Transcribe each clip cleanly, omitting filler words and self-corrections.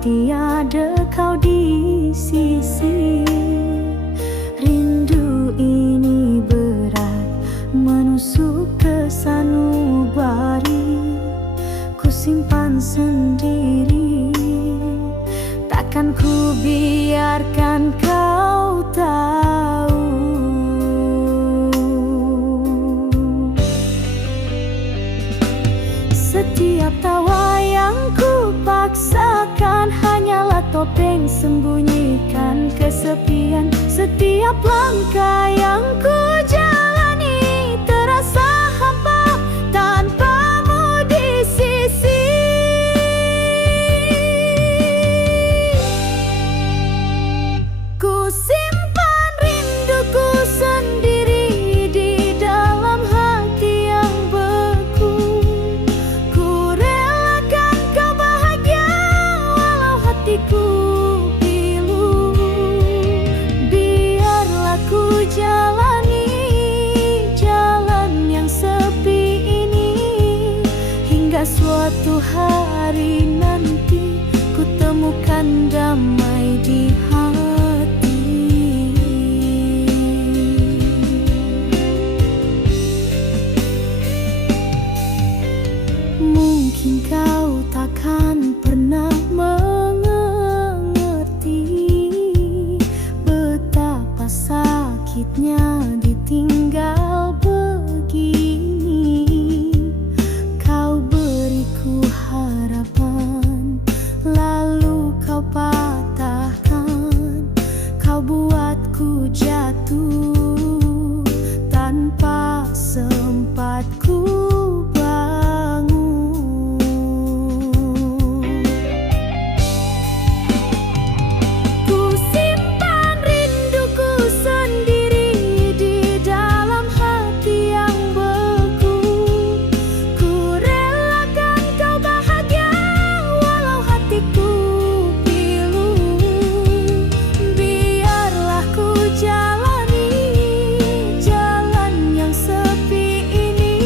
tiada kau di sisi. Rindu ini berat menusuk ke sanubari, ku simpan sendiri. Takkan ku biarkan kau tahu. Setiap tawa yang ku paksakan hanyalah topeng sembunyikan kesepian. Setiap langkah yang ku jalani terasa hampa tanpamu di sisi. Ku simpan rinduku sendiri di dalam hati yang beku. Ku relakan kau bahagia walau hatiku pilu. Biarlah ku jalani jalan yang sepi ini hingga suatu hari nanti ku temukan damai di hati. Mungkin kau takkan pernah mengerti betapa sakitnya ditinggal begini. Kau beriku harapan, lalu kau patahkan. Kau buatku jatuh tanpa sempat ku bangun. Ku simpan rinduku sendiri di dalam hati yang beku. Ku relakan kau bahagia walau hatiku pilu. Biarlah ku jalani jalan yang sepi ini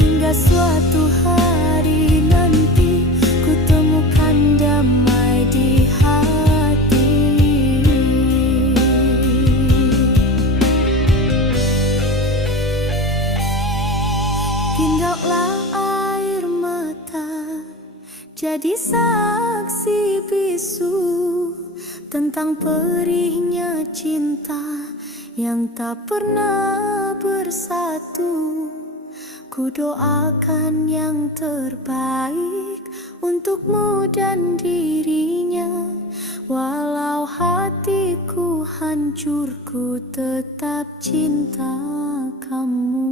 hingga suatu hari nanti ku temukan damai di hati. Pindahlah air mata jadi saksi bisu tentang perihnya cinta yang tak pernah bersatu. Ku doakan yang terbaik untukmu dan dirinya. Walau hatiku hancur, ku tetap cinta kamu.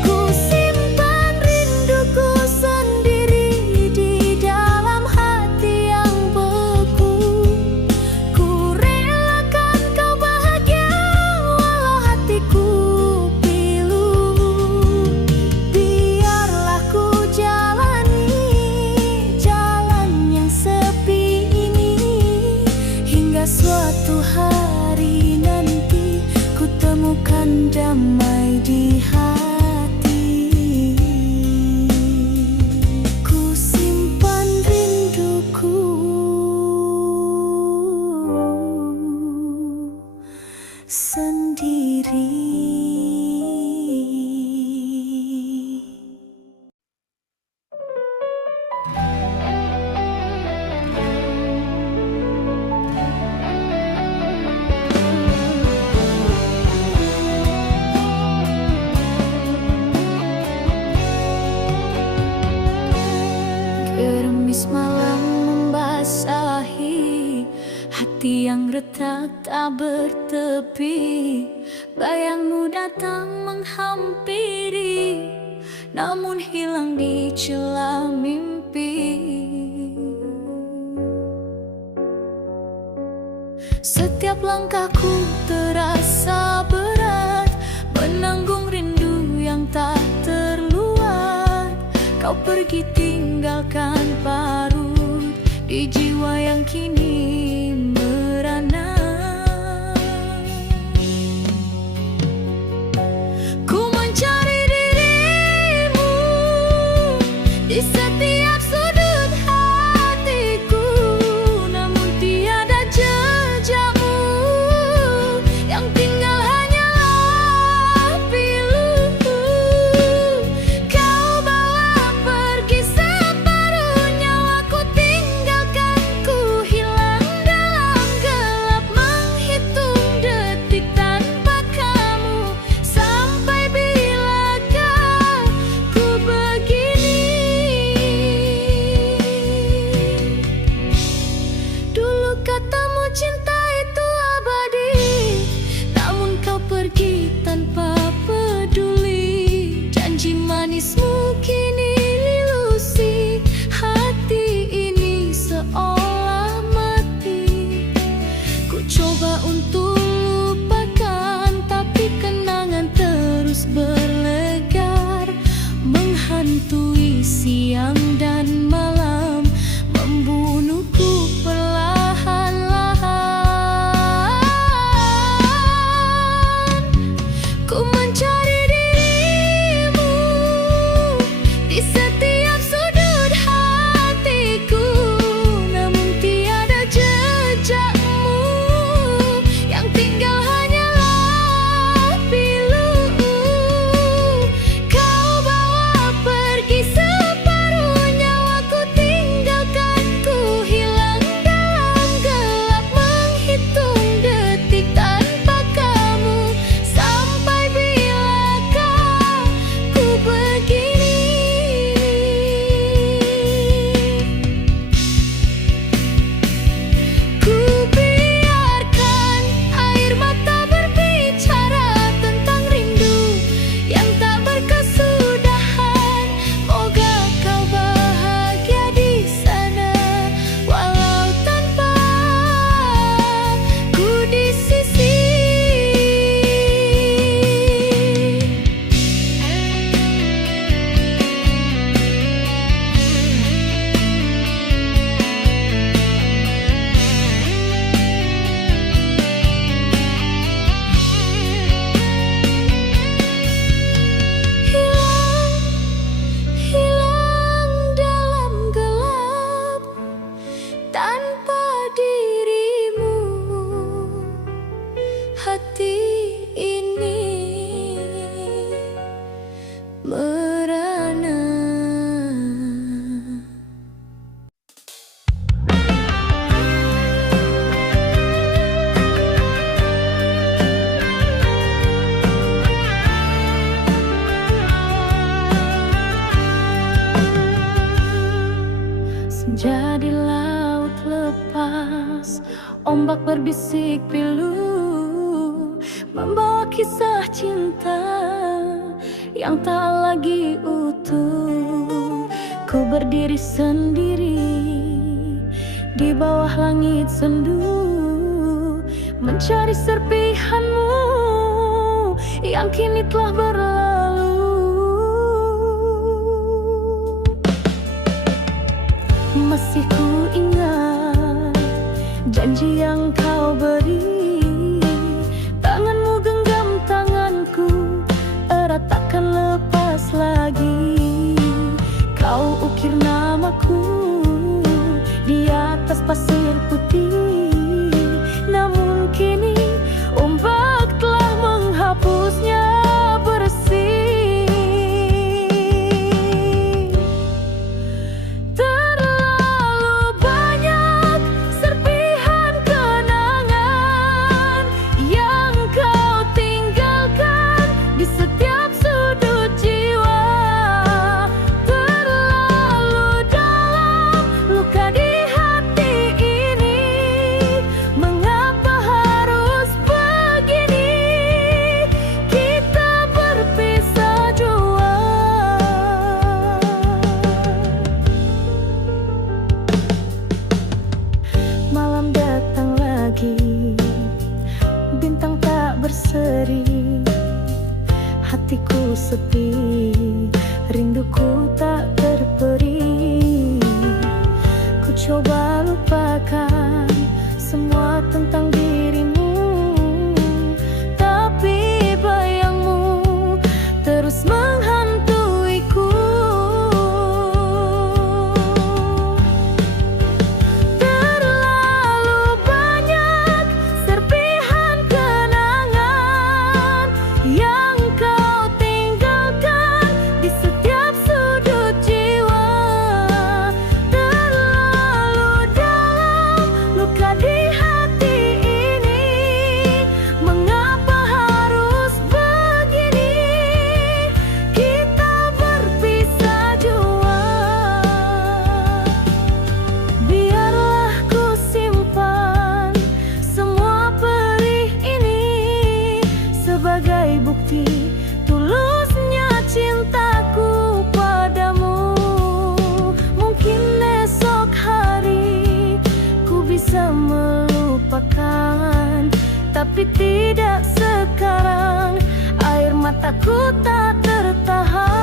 Ku simpan rinduku sendiri di dalam hati yang beku. Ku relakan kau bahagia walau hatiku pilu. Biarlah ku jalani jalan yang sepi ini hingga suatu hari nanti ku temukan damai di hati. Ku simpan rinduku sendiri. Gerimis malam membasahi hati yang retak tak bertepi. Bayangmu datang menghampiri, namun hilang di celah mimpi. Setiap langkahku terasa berat, menanggung rindu yang tak terluat. Kau pergi tinggalkan parut di jiwa yang kini merana. Ku mencari dirimu di setiap sudut hatiku, namun tiada jejakmu, yang tinggal hanyalah pilu. Kau bawa pergi separuh nyawaku, tinggalkan ku hilang dalam gelap, menghitung detik tanpa kamu. Sampai bilakah ku begini? Dulu katamu cinta itu abadi, namun kau pergi tanpa peduli. Janji manismu kini ilusi, hati ini seolah mati. Ku coba untuk lupakan, tapi kenangan terus berlegar, menghantui siang dan malam, membunuhku perlahan-lahan. Ku mencari dirimu di setiap sudut hatiku, namun tiada jejakmu, yang tinggal hanyalah pilu. Kau bawa pergi separuh nyawaku, tinggalkan ku hilang dalam gelap, menghitung detik tanpa kamu. Sampai bilakah ku begini? Ku biarkan air mata berbicara tentang rindu yang tak berkesudahan. Moga kau bahagia di sana, walau tanpa ku di sisi. Hilang dalam gelap tanpa dirimu, hati ini merana. Senja di laut lepas, ombak berbisik pilu, membawa kisah cinta yang tak lagi utuh. Ku berdiri sendiri di bawah langit sendu, mencari serpihanmu yang kini telah berlalu. Masih ku ingat janji yang kau beri, tanganmu genggam tanganku, erat takkan lepas lagi. Kau ukir namaku di atas pasir putih, namun kini ombak telah menghapusnya bersih. Terlalu banyak serpihan kenangan yang kau tinggalkan di setiap sudut jiwa. Terlalu dalam luka di hati ini, mengapa harus begini? Kita berpisah jua. Malam datang lagi, bintang tak berseri, hatiku sepi, rinduku tak terperi. Ku coba bisa melupakan, tapi tidak sekarang. Air mataku tak tertahan.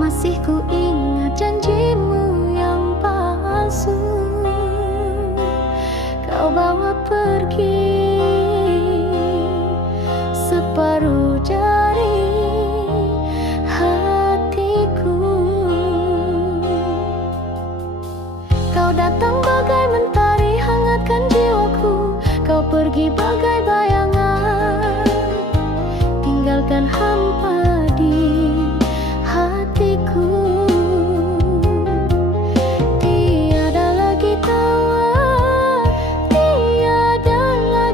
Masih ku ingat janjimu yang palsu. Kau bawa pergi separuh dari hatiku. Kau datang bagai mentari hangatkan jiwaku. Kau pergi bagai bayangan tinggalkan hampa di hatiku. Tiada lagi tawa, tiada lagi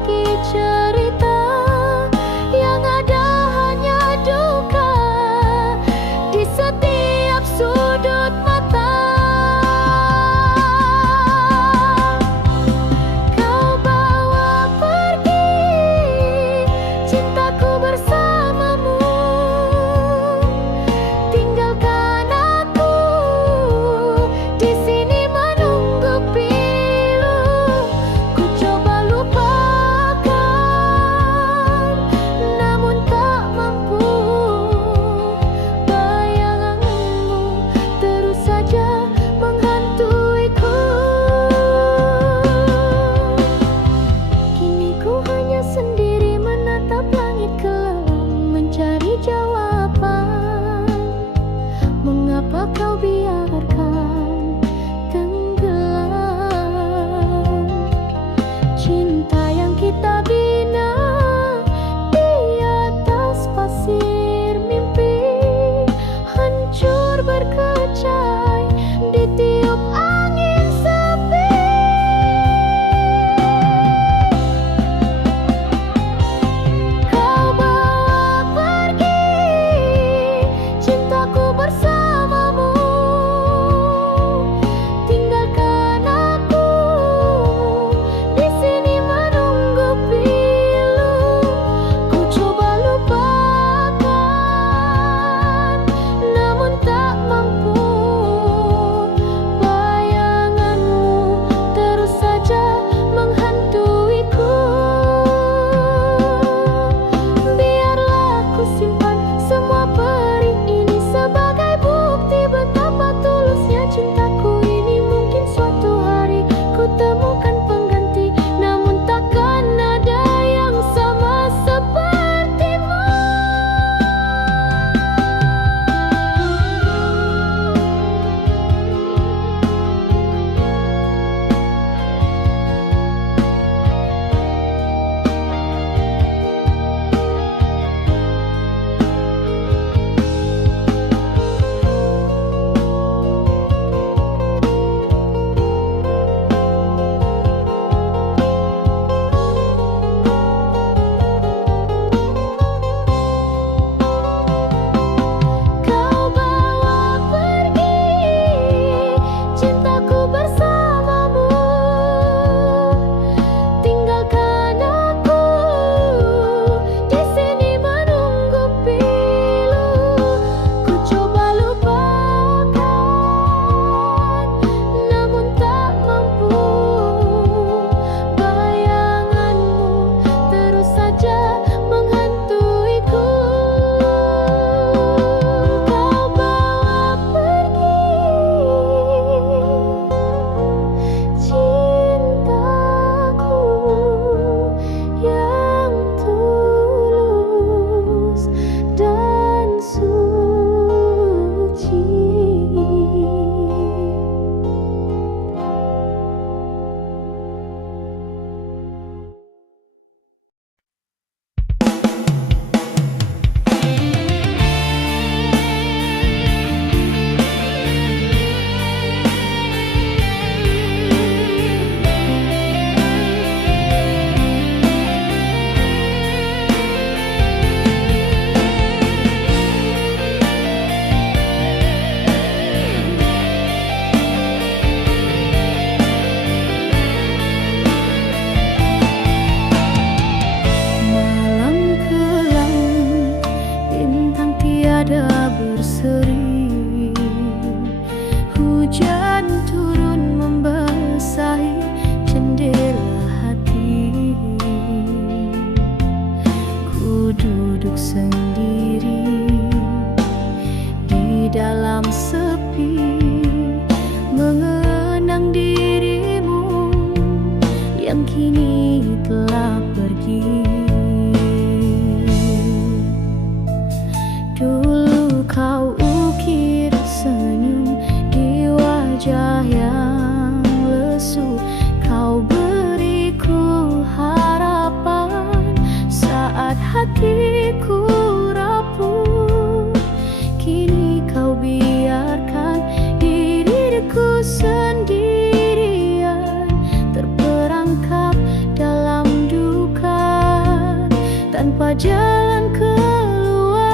yang kini telah pergi. Dulu kau ukir senyum di wajah yang lesu. Kau beriku harapan saat hatiku rapuh. Kini kau biarkan diriku sendirian, terperangkap dalam duka tanpa jalan keluar.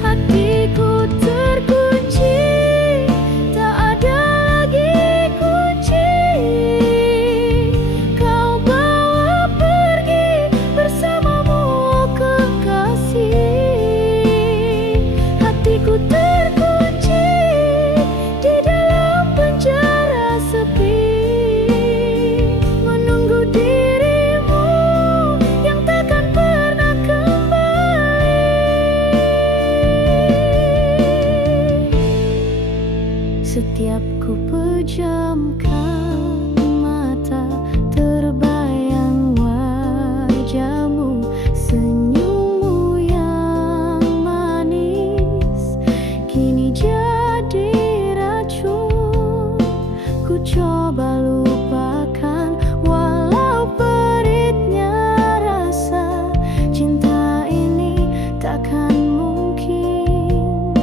Hatiku terkunci, tak ada lagi kunci. Kau bawa pergi bersamamu kekasih. Hatiku terkunci di dalam penjara sepi, menunggu dirimu yang takkan pernah kembali. Setiap ku pejamkan mata, terbayang wajahmu, senyummu yang manis kini jadi racun. Ku coba lupakan walau peritnya rasa, cinta ini takkan mungkin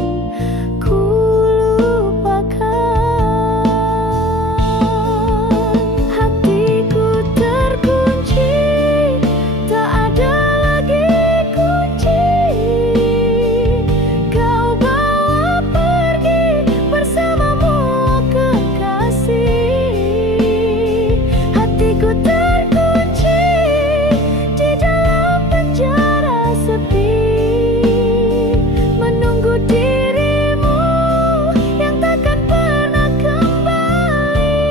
ku lupakan. Hatiku terkunci, tak ada lagi kunci. Kau bawa pergi bersamamu kekasih. Hatiku terkunci di dalam penjara sepi, menunggu dirimu yang takkan pernah kembali.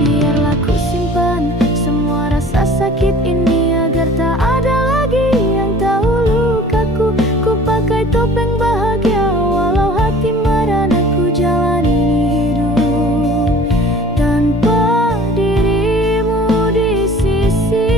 Biarlah ku simpan semua rasa sakit ini agar tak ada lagi yang tahu lukaku. Ku pakai topeng bahagia walau hati merana. Ku jalani hidup tanpa dirimu di sisi.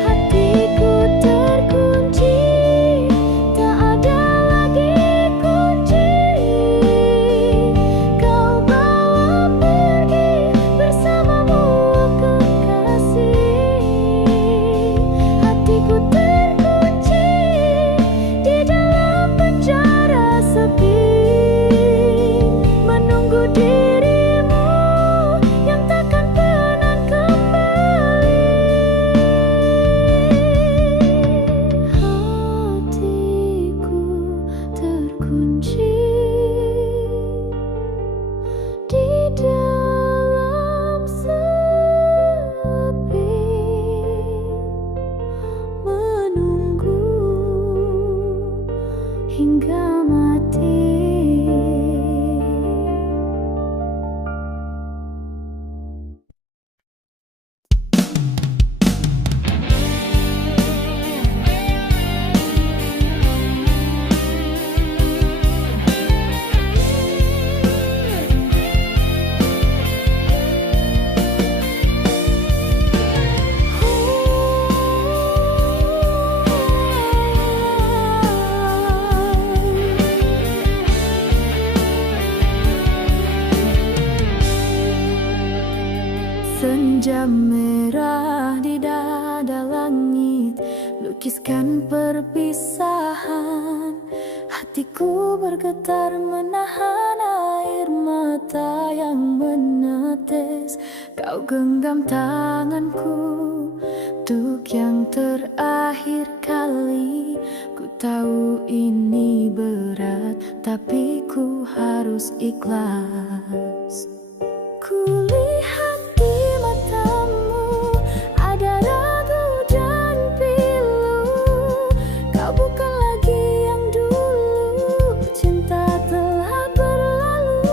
Hatiku terkunci, tak ada lagi kunci. Kau bawa pergi bersamamu kekasih. Hatiku terkunci di dalam penjara sepi, menunggu dirimu yang takkan pernah kembali. Hatiku terkunci di dalam sepi, menunggu hingga mati. Senja merah di dada langit, lukiskan perpisahan. Hatiku bergetar menahan air mata yang menetes. Kau genggam tanganku untuk yang terakhir kali. Ku tahu ini berat, tapi ku harus ikhlas. Kulihat di matamu ada ragu dan pilu. Kau bukan lagi yang dulu, cinta telah berlalu.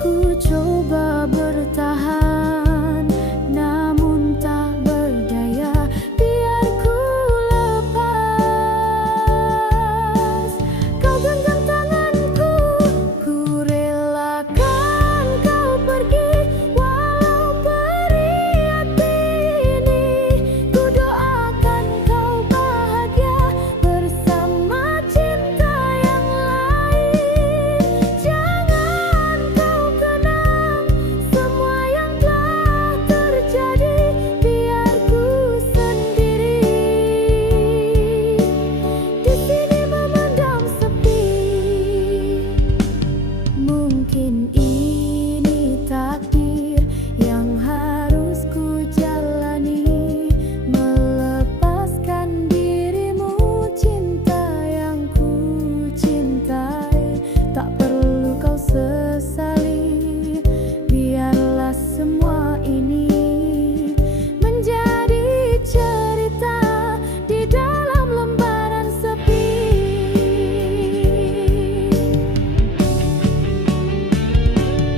Ku coba bertahan, namun tak berdaya. Biar ku lepas. Kau genggam tanganku, ku relakan kau pergi. Walau perih hati ini, ku doakan kau bahagia bersama cinta yang lain. Jangan kau kenang semua yang telah terjadi. Biar ku sendiri di sini memendam sepi. Mungkin ini takdir yang harus ku jalani, melepaskan dirimu, cinta yang ku cintai. Tak perlu kau sesali, biarlah semua ini menjadi cerita di dalam lembaran sepi.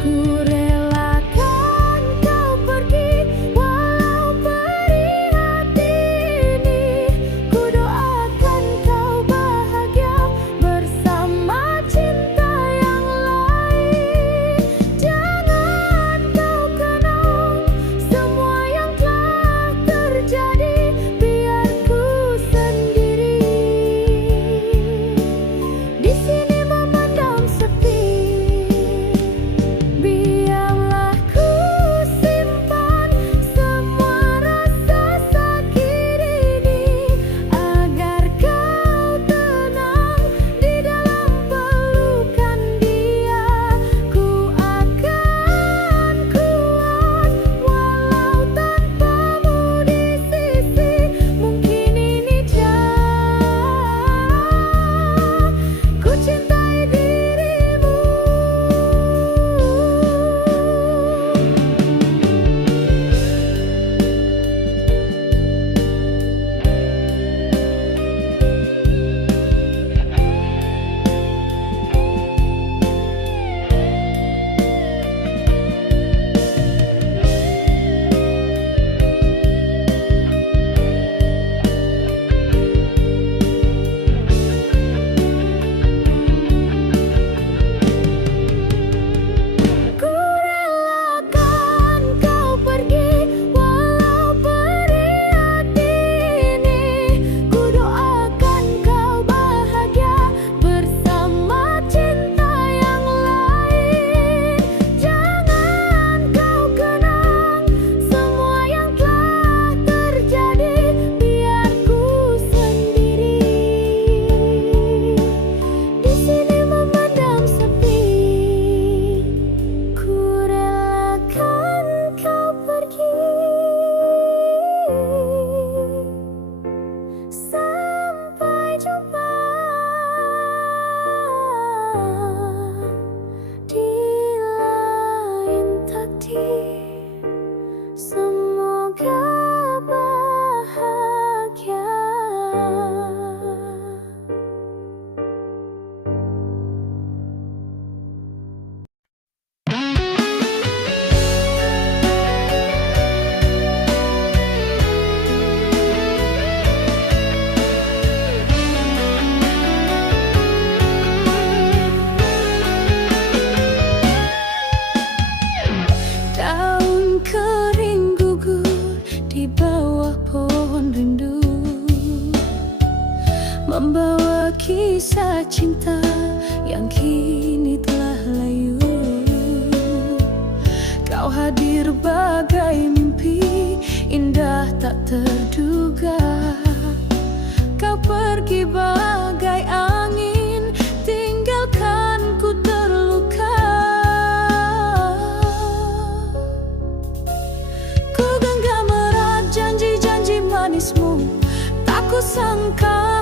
Ku relakan kau pergi, walau perih hati ini. Ku doakan kau bahagia bersama cinta yang lain. Jangan kau kenang semua yang telah terjadi. Biar ku sendiri di sini memendam sepi. Biarlah ku simpan semua rasa sakit ini, agar kau tenang di dalam pelukan dia. Ku akan kuat walau tanpamu di sisi. Mungkin ini jahat, ku cintai dirimu. Ku relakan kau pergi, walau perih hati ini. Ku doakan kau bahagia bersama cinta yang lain. Jangan kau kenang semua yang telah terjadi. Biar ku sendiri di sini memendam sepi. Ku relakan kau pergi. Sampai jumpa di lain takdir. Semoga bahagia. Daun kering gugur di bawah pohon rindu, membawa kisah cinta yang kini telah layu. Kau hadir bagai mimpi indah tak terduga. Kau pergi bagai angin, tinggalkan ku terluka. Ku genggam erat janji-janji manismu, tak kusangka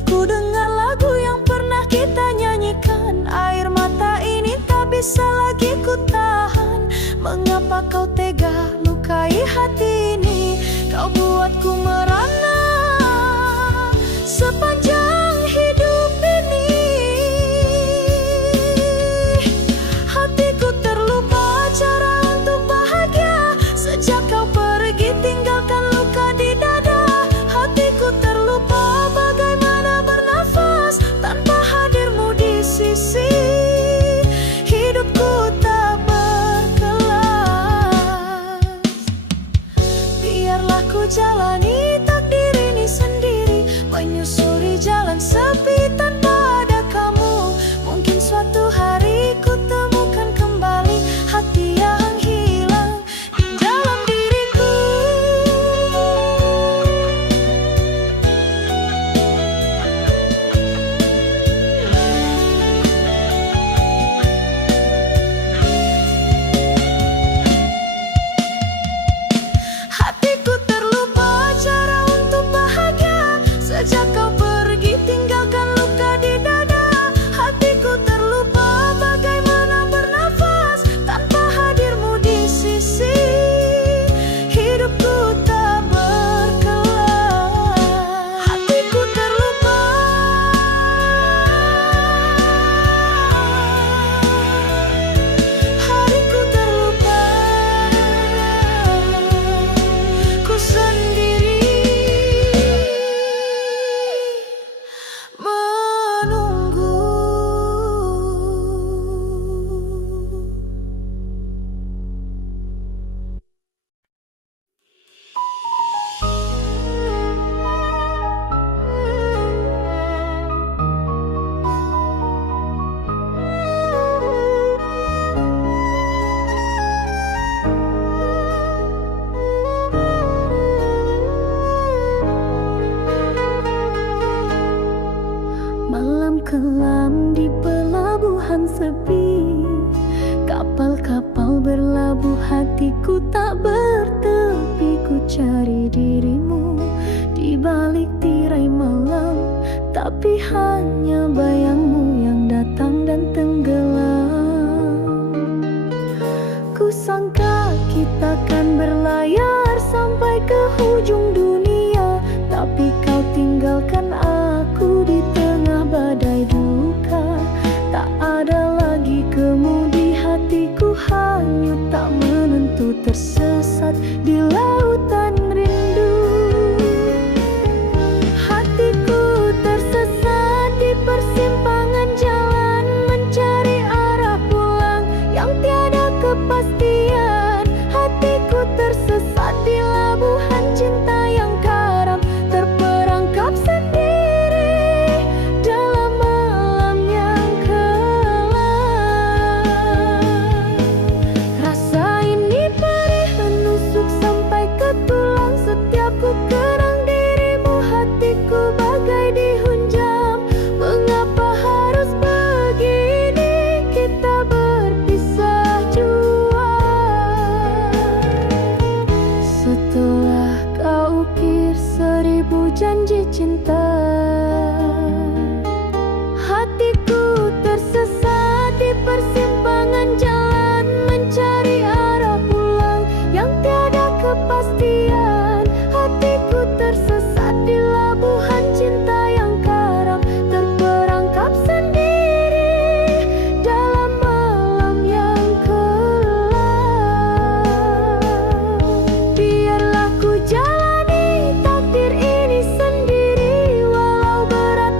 hidupku dengan lagu yang pernah kita nyanyikan. Air mata ini tak bisa lagi ku tahan. Mengapa kau tega lukai hati ini? Kau buatku merana sepanjang hidup ini. Hatiku terlupa cara untuk bahagia sejak kau pergi tinggalkan luka di dada. Hatiku terlupa bagaimana bernafas tanpa hadirmu di sisi. Hidupku tak berkelas. Biarlah ku jalani takdir ini sendiri, menyusuri jalan sepi tanpa ada kamu. Mungkin suatu hari ku temukan kembali hati yang hilang di dalam diriku. Hatiku terlupa cara untuk bahagia sejak kau pergi tinggalkan luka di dada. Hatiku terlupa bagaimana bernafas tanpa hadirmu di sisi. Hidupku tak berkelas. Hatiku terlupa. Hariku terlupa. Ku sendiri menunggu. Malam kelam di pelabuhan sepi, kapal-kapal berlabuh, hatiku tak bertepi. Ku cari dirimu di balik tirai malam, tapi hanya bayangmu yang datang dan tenggelam. Ku sangka kita kan berlayar sampai ke ujung dunia, tapi kau tinggalkan aku di tengah badai duka. Tak ada lagi kemudi, hatiku hanyut tak menentu, tersesat di lautan rindu. Hatiku tersesat di persimpangan jalan, mencari arah pulang yang tiada kepastian. Hatiku tersesat di labuhan cinta yang karam, terperangkap sendiri dalam malam yang kelam. Rasa ini perih menusuk sampai ke tulang, setiap ku kenang dirimu hatiku bagai dihunjam. Mengapa harus begini kita berpisah jua? Setelah kau ukir 1000 janji cinta, hatiku tersesat di persimpangan jalan, mencari arah pulang yang tiada kepastian. Hatiku tersesat di labuhan cinta yang karam, terperangkap sendiri dalam malam yang kelam. Biarlah ku jalani takdir ini sendiri, walau berat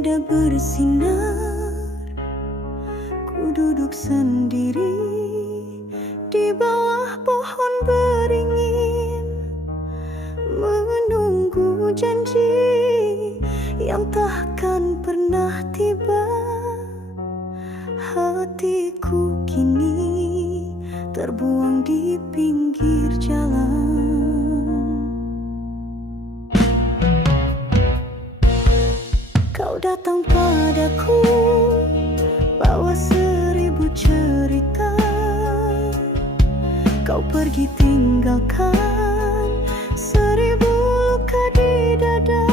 tiada bersinar. Ku duduk sendiri di bawah pohon beringin, menunggu janji yang takkan pernah tiba. Hatiku kini terbuang di pinggir jalan. Kau datang padaku, bawa 1000 cerita. Kau pergi tinggalkan 1000 luka di dada.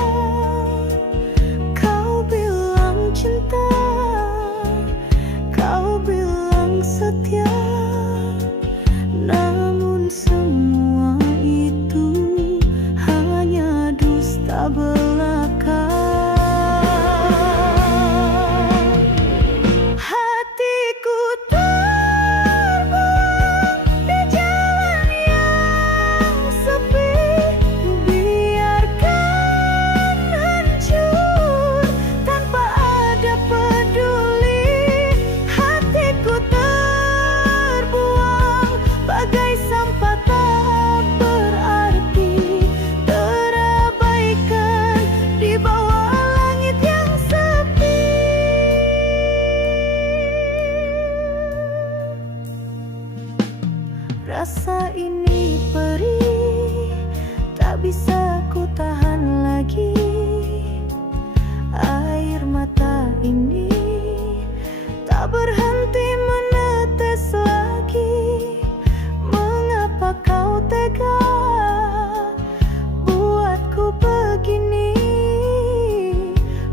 Kau bilang cinta, kau bilang setia, namun semua itu hanya dusta belaka. Hatiku terbang di jalan yang sepi, biarkan hancur tanpa ada peduli. Hatiku terbuang bagai sampah tak berarti, terabaikan di bawah langit yang sepi. Rasa ini perih, tak bisa ku tahan lagi. Air mata ini tak berhenti menetes lagi. Mengapa kau tega buatku begini?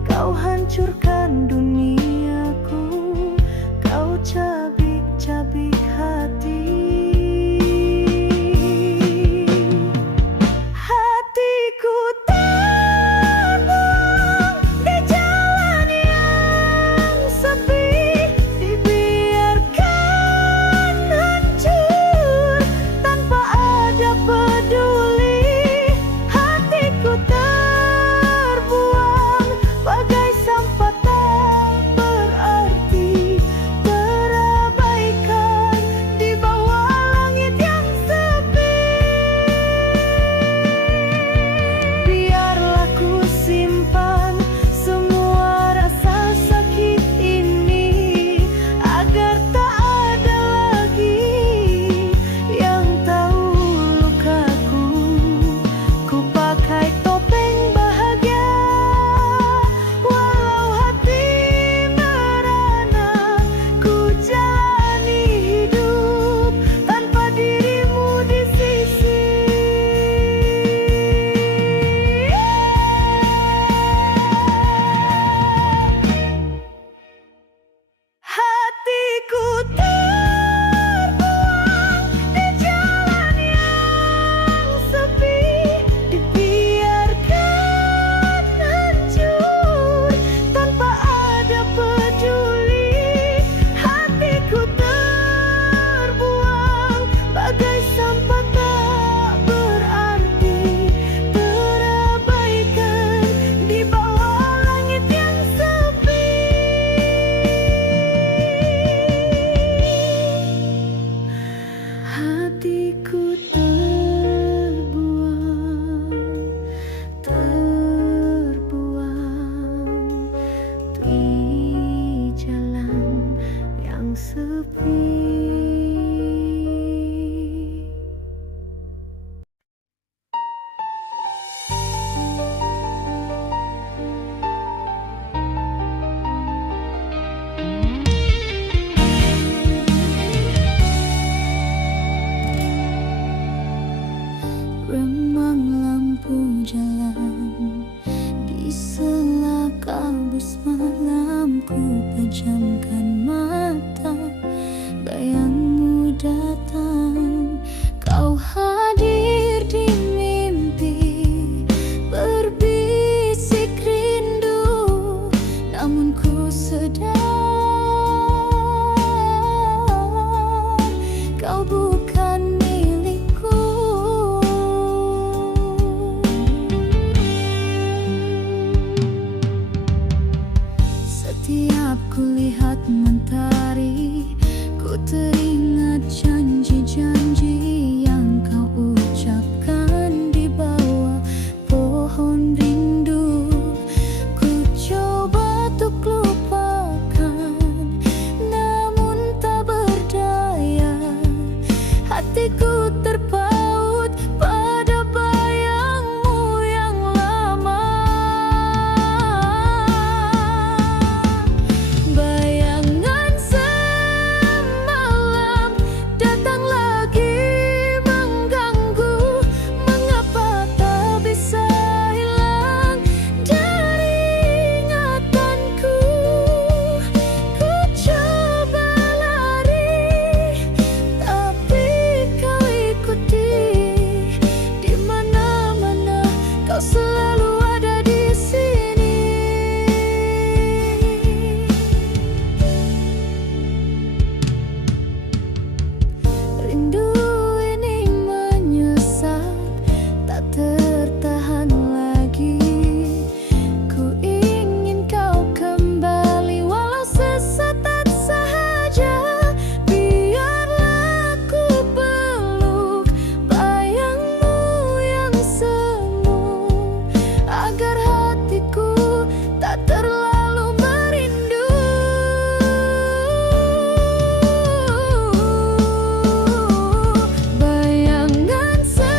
Kau hancurkan duniaku, kau cabik-cabik hati. Hatiku terbang di jalan yang sepi, dibiarkan hancur tanpa ada peduli. Hatiku terbuang bagai sampah tak berarti, terabaikan di bawah langit yang sepi. Biarlah ku simpan semua rasa sakit ini, agar tak ada lagi yang tahu lukaku. Ku pakai topeng bahagia, walau hati merana. Ku jalani hidup tanpa dirimu di sisi. Hatiku terbuang di jalan yang sepi, dibiarkan hancur tanpa ada peduli. Hatiku terbuang bagai sampah tak berarti, terabaikan di bawah langit yang sepi. Hatiku terbuang di jalan yang sepi. Remang lampu jalan di sela kabus malam, ku pejamkan mata, bayangmu datang. Kau hadir di mimpi, berbisik rindu, namun ku sedar kau bukan milikku. Setiap kulihat mentari, ku teringat janji-janji yang kau ucapkan di bawah pohon rindu. Ku coba untuk lupakan, namun tak berdaya. Hatiku terpaut pada bayangmu yang lama. Bayangan semalam datang lagi mengganggu. Mengapa tak bisa hilang dari ingatanku? Ku coba lari, tapi kau ikuti. Di mana-mana kau selalu ada di sini. Rindu ini menyesat, tak tertahan lagi. Ku ingin kau kembali, walau sesaat saja. Biarlah ku peluk bayangmu yang semu, agar hatiku tak terlalu merindu. Bayangan semalam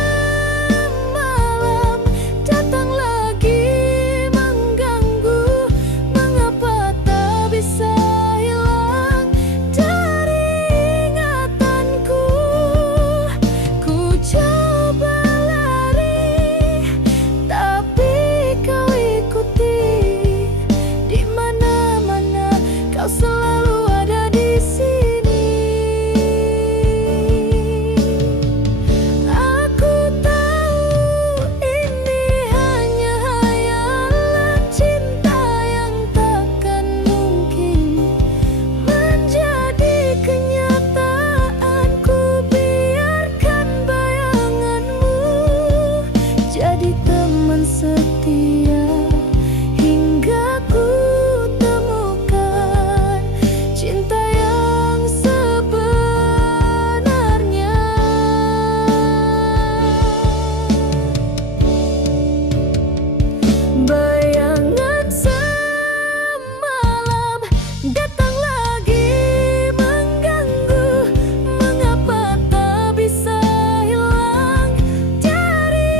datang lagi mengganggu. Mengapa tak bisa hilang dari ingatanku? Ku coba lari, tapi kau ikuti. Di mana-mana kau selalu ada di sini. Aku tahu ini hanya hayalan cinta yang takkan mungkin menjadi kenyataan. Ku biarkan bayanganmu jadi teman setia, hingga ku temukan cinta yang sebenarnya. Bayangan semalam datang lagi mengganggu. Mengapa tak bisa hilang dari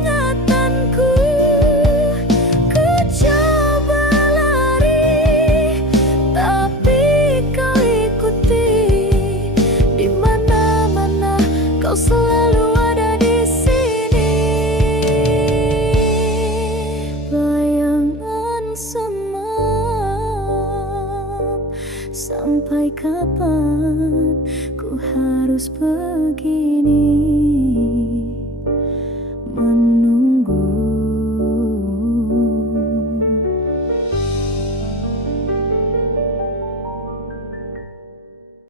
ingatanku? Ku coba lari, tapi kau ikuti. Di mana-mana kau selalu ada di sini. Bayangan semalam, sampai kapan ku harus begini?